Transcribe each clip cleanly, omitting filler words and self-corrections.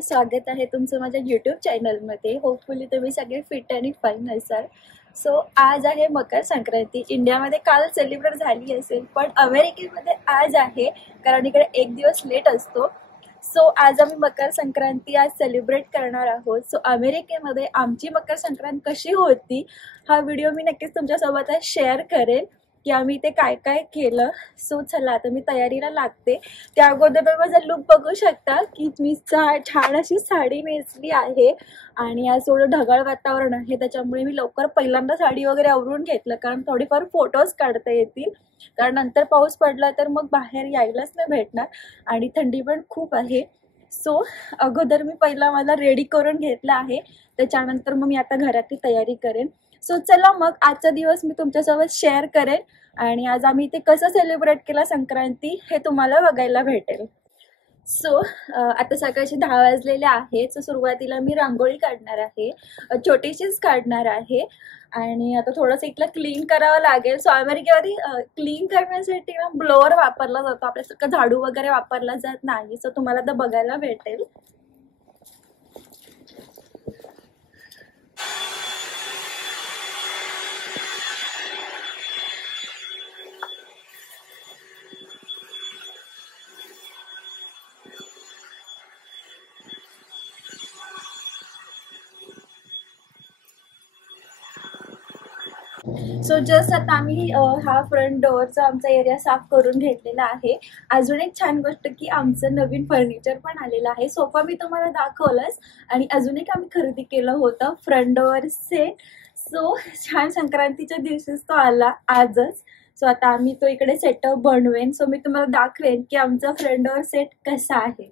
स्वागत आहे तुमचं माझ्या यूट्यूब चॅनलमध्ये। होपफुली तुम्ही सगळे फिट आणि फाईन असाल। सो आज आहे मकर संक्रांती। इंडियामध्ये काल सेलिब्रेट झाली असेल, पण अमेरिकेमध्ये आज आहे, कारण इकडे एक दिवस लेट असतो। सो आज आम्ही मकर संक्रांती आज सेलिब्रेट करणार आहोत। सो अमेरिकेमध्ये आमची मकर संक्रांत कशी होती हा व्हिडिओ मी नक्कीच तुमच्यासोबत शेअर करेन की आम्ही ते काय काय केलं। सो चला आता मी तयारीला लागते। त्या अगोदर तुम्ही माझा लुक बघू शकता की मी छान अशी साडी नेसली आहे आणि आज थोडं ढगाळ वातावरण आहे, त्याच्यामुळे मी लवकर पहिल्यांदा साडी वगैरे आवरून घेतलं, कारण थोडीफार फोटोज काढता येतील, कारण नंतर पाऊस पडला तर मग बाहेर यायलाच नाही भेटणार आणि थंडी पण खूप आहे। सो अगोदर मी पहिला मला रेडी करून घेतला आहे, त्याच्यानंतर मग मी आता घरातली तयारी करेन। सो चला मग आजचा दिवस मी तुमच्यासोबत शेअर करेन आणि आज आम्ही ते कसं सेलिब्रेट केला संक्रांती हे तुम्हाला बघायला भेटेल। सो आता सकाळचे 10 वाजलेले आहेत। सो सुरुवातीला मी रांगोळी काढणार आहे, छोटीशीच काढणार आहे आणि आता थोडंसं इथलं क्लीन करावं लागेल। सो अमेरिकेमध्ये क्लीन करण्यासाठी ना ब्लोअर वापरला जातो, आपल्यासारखं झाडू वगैरे वापरला जात नाही। सो तुम्हाला तर बघायला भेटेल। सो जस्ट आता आम्ही हा फ्रंट डोअरचा आमचा एरिया साफ करून घेतलेला आहे। अजून एक छान गोष्ट की आमचं नवीन फर्निचर पण आलेलं आहे। सोफा मी तुम्हाला दाखवलंच आणि अजून एक आम्ही खरेदी केलं होतं फ्रंट डोअर सेट। सो छान संक्रांतीच्या दिवशीच तो आला आजच। सो आता आम्ही तो इकडे सेटअप बनवेन। सो मी तुम्हाला दाखवेन की आमचा फ्रंट डोअर सेट कसा आहे।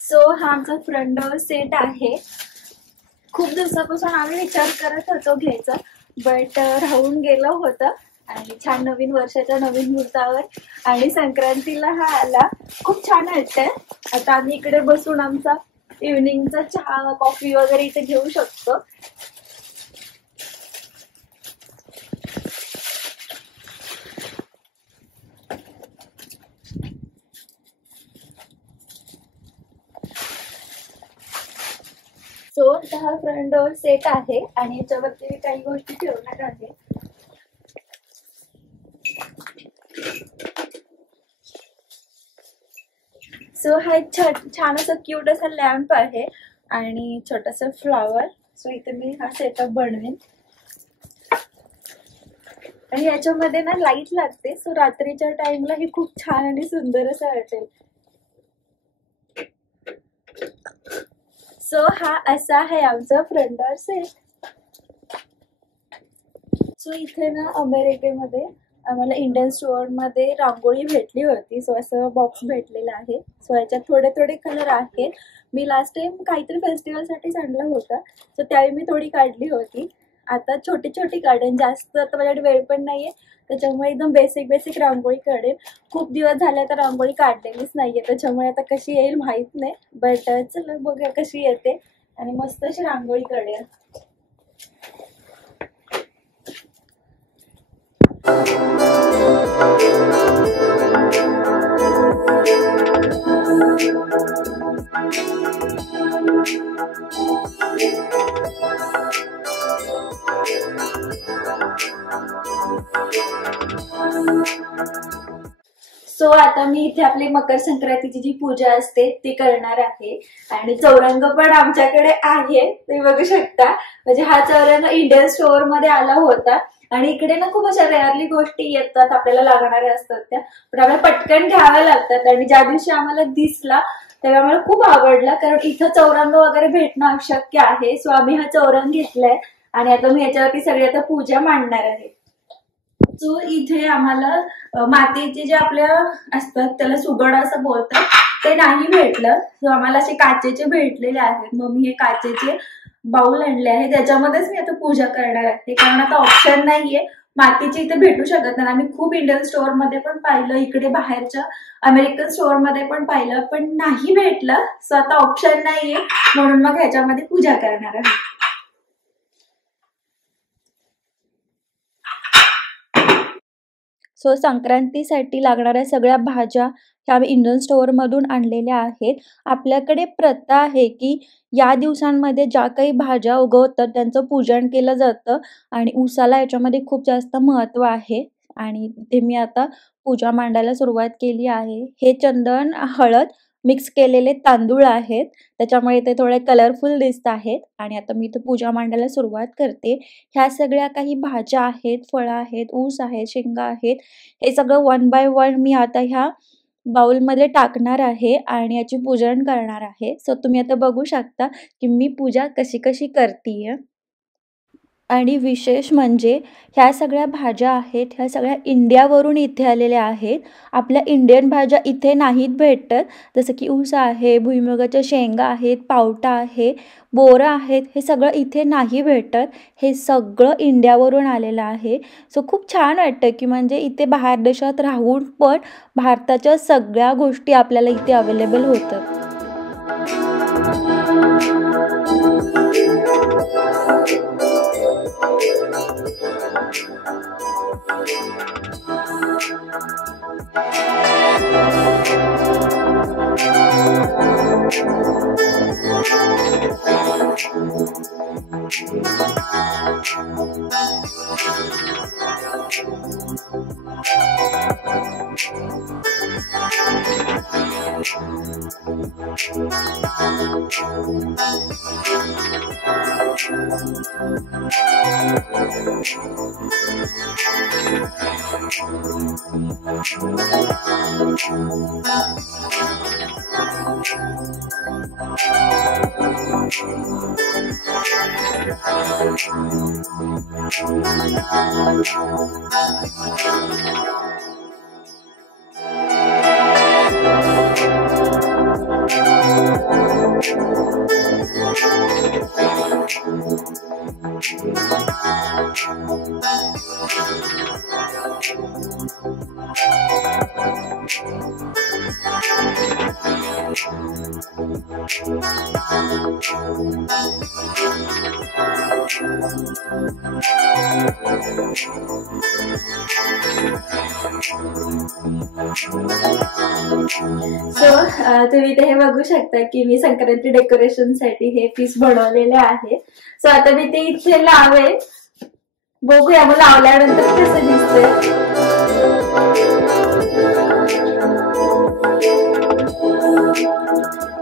सो हा आमचा फ्रंट डोअर सेट आहे। खूप दिवसापासून आम्ही विचार करत होतो घ्यायचा, बट राहून गेलं होतं आणि छान नवीन वर्षाच्या नवीन मुहूर्तावर आणि संक्रांतीला हा आला। खूप छान वाटतंय। आता आम्ही इकडे बसून आमचा इव्हनिंगचा चहा कॉफी वगैरे इथे घेऊ शकतो। सो हा फ्रंट डोअर सेट आहे आणि याच्यावरती मी काही गोष्टी ठेवणार आहे। सो हा एक छान असं क्यूट असा लॅम्प आहे आणि छोटासा फ्लॉवर। सो इथे मी हा सेटअप बनवेन आणि याच्यामध्ये ना लाईट लागते। सो रात्रीच्या टाइमला हे खूप छान आणि सुंदर असं वाटेल। सो हा असा आहे आमचा फ्रंट डोअर सेट। सो इथे ना अमेरिकेमध्ये आम्हाला इंडियन स्टोअर मध्ये रांगोळी भेटली होती। सो असं बॉक्स भेटलेला आहे। सो याच्यात थोडे थोडे कलर आहेत। मी लास्ट टाइम काहीतरी फेस्टिवलसाठीच आणलं होतं, सो त्यावेळी मी थोडी काढली होती। आता छोटी छोटी काढेन, जास्त आता माझ्याकडे वेळ पण नाहीये, त्याच्यामुळे एकदम बेसिक रांगोळी काढेन। खूप दिवस झाले तर रांगोळी काढलेलीच नाहीये, त्याच्यामुळे आता कशी येईल माहित नाही, बट चला बघूया कशी येते आणि मस्त अशी रांगोळी काढेन। सो आता मी इथे आपली मकर संक्रांतीची जी पूजा असते ती करणार आहे आणि चौरंग पण आमच्याकडे आहे, तुम्ही बघू शकता। म्हणजे हा चौरंग इंडियन स्टोअर मध्ये आला होता आणि इकडे ना खूप अशा रेअरली गोष्टी येतात, आपल्याला लागणाऱ्या असतात त्या, पण आपल्याला पटकन घ्याव्या लागतात आणि ज्या दिवशी आम्हाला दिसला तेव्हा आम्हाला खूप आवडला, कारण इथं चौरंग वगैरे भेटणं अशक्य आहे। सो आम्ही हा चौरंग घेतलाय आणि आता मी याच्यावरती सगळी आता पूजा मांडणार आहे। सो इथे आम्हाला मातीचे जे आपल्या असतात त्याला सुगड असं बोलतात, ते नाही भेटलं। सो आम्हाला असे काचेचे भेटलेले आहेत, मग मी हे काचेचे बाउल आणले आहे, त्याच्यामध्येच मी आता पूजा करणार आहे, कारण आता ऑप्शन नाहीये। मातीचे इथे भेटू शकत नाही। आम्ही खूप इंडियन स्टोअर मध्ये पण पाहिलं, इकडे बाहेरच्या अमेरिकन स्टोअर मध्ये पण पाहिलं, पण नाही भेटलं। सो आता ऑप्शन नाहीये, म्हणून मग ह्याच्यामध्ये पूजा करणार आहे। सो संक्रांतीसाठी लागणाऱ्या सगळ्या भाज्या ह्या आम्ही इंडियन स्टोअरमधून आणलेल्या आहेत. आपल्याकडे प्रथा आहे की या दिवसांमध्ये ज्या काही भाज्या उगवतात त्यांचं पूजन केलं जातं आणि उसाला याच्यामध्ये खूप जास्त महत्त्व आहे. आणि ते मी आता पूजा मांडायला सुरुवात केली आहे. हे चंदन, हळद मिक्स केलेले तांदूळ आहेत, त्याच्यामुळे ते थोडे कलरफुल दिसत आहेत. आणि आता मी इथे पूजा मांडायला सुरुवात करते. ह्या सगळ्या काही भाज्या आहेत, फळं आहेत, ऊस आहे, शेंगा आहेत, हे सगळं वन बाय वन मी आता ह्या बाउलमध्ये टाकणार आहे आणि याची पूजन करणार आहे. सो तुम्ही आता बघू शकता की मी पूजा कशी कशी करतीये. आणि विशेष म्हणजे ह्या सगळ्या भाज्या आहेत, ह्या सगळ्या इंडियावरून इथे आलेल्या आहेत. आपल्या इंडियन भाज्या इथे नाहीत भेटत. जसं की ऊस आहे, भुईमुगाच्या शेंगा आहेत, पावटा आहे, बोरं आहेत, हे सगळं इथे नाही भेटत. हे सगळं इंडियावरून आलेलं आहे. सो खूप छान वाटतं की म्हणजे इथे बाहेर देशात राहून पण भारताच्या सगळ्या गोष्टी आपल्याला इथे अवेलेबल होतात. तुम्ही इथे हे बघू शकता की मी संक्रांती डेकोरेशन साठी हे पीस बनवलेले आहे. सो आता मी ते इथे लावेल, बघूया मग लावल्यानंतर कसं दिसतंय.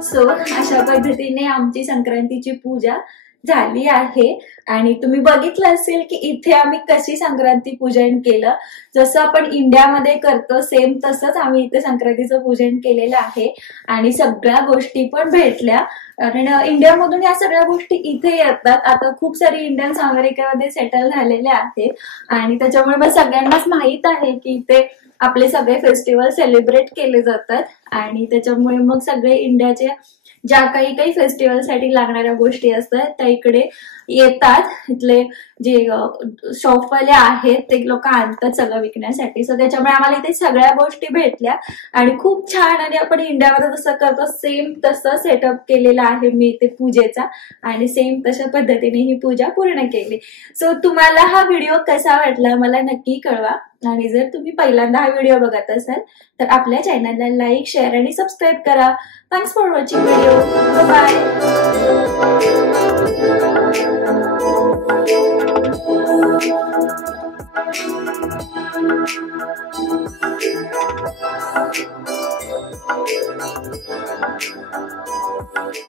सो अशा पद्धतीने आमची संक्रांतीची पूजा झाली आहे. आणि तुम्ही बघितलं असेल की इथे आम्ही कशी संक्रांती पूजन केलं, जसं आपण इंडियामध्ये करतो सेम तसंच आम्ही इथे संक्रांतीचं पूजन केलेलं आहे. आणि सगळ्या गोष्टी पण भेटल्या, कारण इंडियामधून या सगळ्या गोष्टी इथे येतात. आता खूप सारी इंडियन्स अमेरिकेमध्ये सेटल झालेले आहेत आणि त्याच्यामुळे मग सगळ्यांनाच माहित आहे की इथे आपले सगळे फेस्टिवल सेलिब्रेट केले जातात. आणि त्याच्यामुळे मग सगळे इंडियाचे ज्या काही फेस्टिवलसाठी लागणाऱ्या गोष्टी असतात त्या इकडे येतात. इथले जे शॉपवाले आहेत ते लोक आणतात सगळं विकण्यासाठी. सो त्याच्यामुळे आम्हाला इथे सगळ्या गोष्टी भेटल्या आणि खूप छान. आणि आपण इंडियामध्ये जसं करतो सेम तसं सेटअप केलेलं आहे मी इथे पूजेचा आणि सेम तशा पद्धतीने ही पूजा पूर्ण केली. सो तुम्हाला हा व्हिडिओ कसा वाटला मला नक्की कळवा. आणि जर तुम्ही पहिल्यांदा हा व्हिडिओ बघत असाल तर आपल्या चॅनलला लाईक, शेअर आणि सबस्क्राईब करा. Thanks for watching video. Bye.